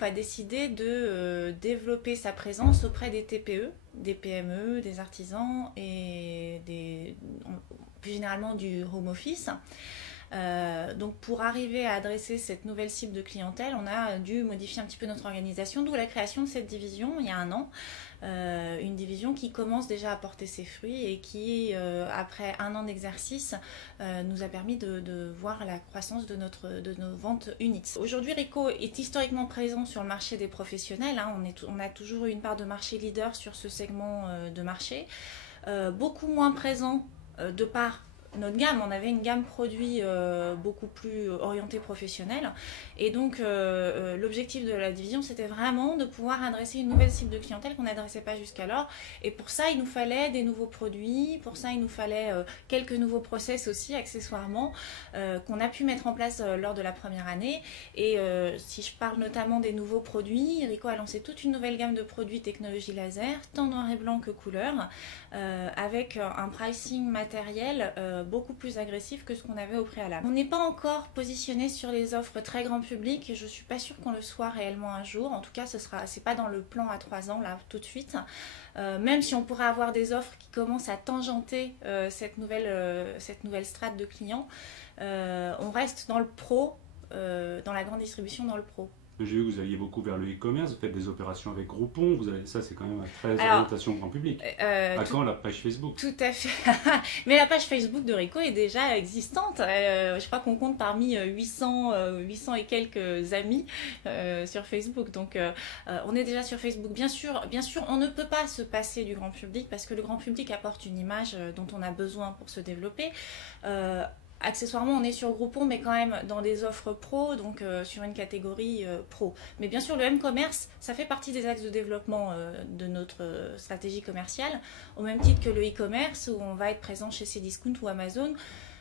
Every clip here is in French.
groupe a décidé de développer sa présence auprès des TPE, des PME, des artisans et plus généralement du home office. Donc pour arriver à adresser cette nouvelle cible de clientèle, on a dû modifier un petit peu notre organisation, d'où la création de cette division il y a un an. Une division qui commence déjà à porter ses fruits et qui, après un an d'exercice, nous a permis de voir la croissance de nos ventes units. Aujourd'hui, Rico est historiquement présent sur le marché des professionnels. On a toujours eu une part de marché leader sur ce segment de marché. Beaucoup moins présent de par notre gamme, on avait une gamme produit beaucoup plus orientée professionnelle et donc l'objectif de la division c'était vraiment de pouvoir adresser une nouvelle cible de clientèle qu'on n'adressait pas jusqu'alors et pour ça il nous fallait des nouveaux produits, pour ça il nous fallait quelques nouveaux process aussi accessoirement qu'on a pu mettre en place lors de la première année et si je parle notamment des nouveaux produits, Rico a lancé toute une nouvelle gamme de produits technologie laser, tant noir et blanc que couleur avec un pricing matériel beaucoup plus agressif que ce qu'on avait au préalable. On n'est pas encore positionné sur les offres très grand public et je suis pas sûre qu'on le soit réellement un jour. En tout cas, c'est pas dans le plan à 3 ans là tout de suite. Même si on pourrait avoir des offres qui commencent à tangenter cette nouvelle strate de clients, on reste dans le pro, dans la grande distribution dans le pro. J'ai vu que vous alliez beaucoup vers le e-commerce, vous faites des opérations avec Groupon, ça c'est quand même très orientation grand public. À quand la page Facebook? Tout à fait. Mais la page Facebook de Rico est déjà existante. Je crois qu'on compte parmi 800 et quelques amis sur Facebook. Donc on est déjà sur Facebook. Bien sûr, on ne peut pas se passer du grand public parce que le grand public apporte une image dont on a besoin pour se développer. Accessoirement, on est sur Groupon, mais quand même dans des offres pro, donc sur une catégorie pro. Mais bien sûr, le M-commerce, ça fait partie des axes de développement de notre stratégie commerciale, au même titre que le e-commerce, où on va être présent chez Cdiscount ou Amazon.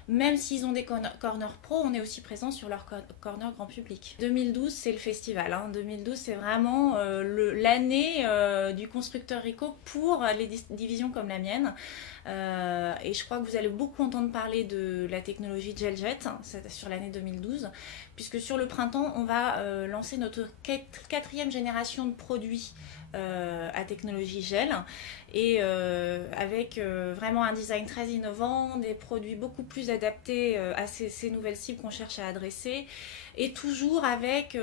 Même s'ils ont des corners pro, on est aussi présent sur leur corner grand public. 2012, c'est le festival. 2012, c'est vraiment l'année du constructeur Rico pour les divisions comme la mienne. Et je crois que vous allez beaucoup entendre parler de la technologie GelJet sur l'année 2012, puisque sur le printemps, on va lancer notre 4e génération de produits à technologie gel et avec vraiment un design très innovant, des produits beaucoup plus adaptés à ces nouvelles cibles qu'on cherche à adresser et toujours avec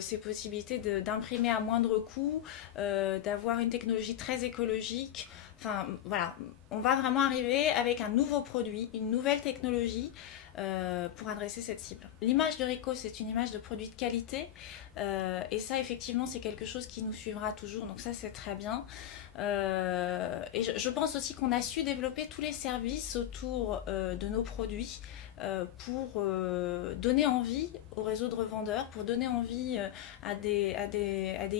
ces possibilités d'imprimer à moindre coût, d'avoir une technologie très écologique. Enfin voilà, on va vraiment arriver avec un nouveau produit, une nouvelle technologie pour adresser cette cible. L'image de Rico, c'est une image de produit de qualité et ça effectivement c'est quelque chose qui nous suivra toujours, donc ça c'est très bien. Et je pense aussi qu'on a su développer tous les services autour de nos produits pour donner envie au réseau de revendeurs, pour donner envie à des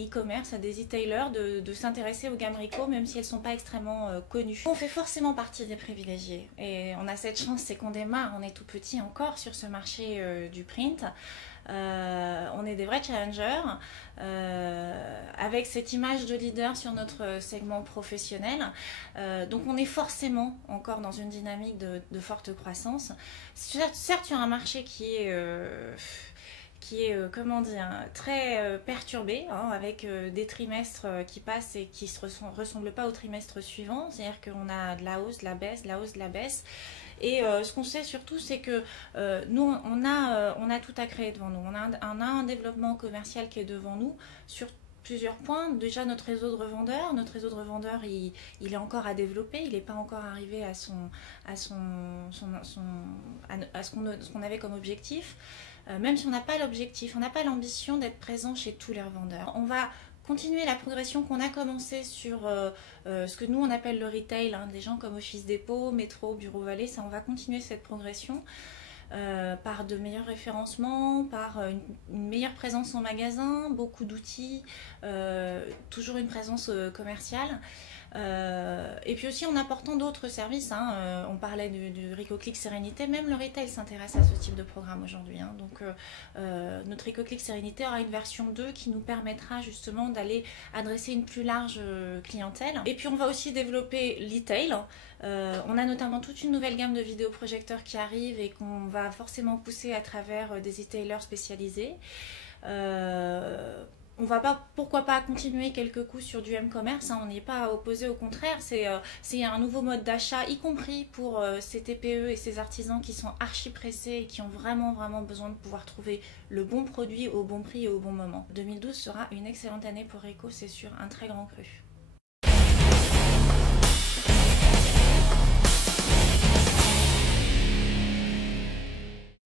e-commerce, à des e-tailers de s'intéresser aux gammes Rico, même si elles ne sont pas extrêmement connues. On fait forcément partie des privilégiés et on a cette chance, c'est qu'on démarre, on est tout petit encore sur ce marché du print. On est des vrais challengers avec cette image de leader sur notre segment professionnel, donc on est forcément encore dans une dynamique de forte croissance, certes sur un marché qui est comment dire, très perturbé, avec des trimestres qui passent et qui ne ressemblent pas au trimestre suivant, c'est-à-dire qu'on a de la hausse, de la baisse, de la hausse, de la baisse. Et ce qu'on sait surtout, c'est que nous, on a tout à créer devant nous. On a un développement commercial qui est devant nous sur plusieurs points. Déjà, notre réseau de revendeurs, il est encore à développer. Il n'est pas encore arrivé à ce qu'on avait comme objectif. Même si on n'a pas l'objectif, on n'a pas l'ambition d'être présent chez tous les revendeurs. On va continuer la progression qu'on a commencé sur ce que nous on appelle le retail, des gens comme Office Dépôt, Métro, Bureau Vallée, ça on va continuer cette progression par de meilleurs référencements, par une meilleure présence en magasin, beaucoup d'outils, toujours une présence commerciale. Et puis aussi en apportant d'autres services, on parlait du Rico Click Sérénité, même le retail s'intéresse à ce type de programme aujourd'hui. Donc notre Rico Click Sérénité aura une version 2 qui nous permettra justement d'aller adresser une plus large clientèle. Et puis on va aussi développer l'e-tail. On a notamment toute une nouvelle gamme de vidéoprojecteurs qui arrive et qu'on va forcément pousser à travers des e-tailers spécialisés. on va pas, pourquoi pas continuer quelques coups sur du m-commerce, hein, on n'est pas opposé, au contraire, c'est un nouveau mode d'achat, y compris pour ces TPE et ces artisans qui sont archi pressés et qui ont vraiment besoin de pouvoir trouver le bon produit au bon prix et au bon moment. 2012 sera une excellente année pour Rico, c'est sûr, un très grand cru.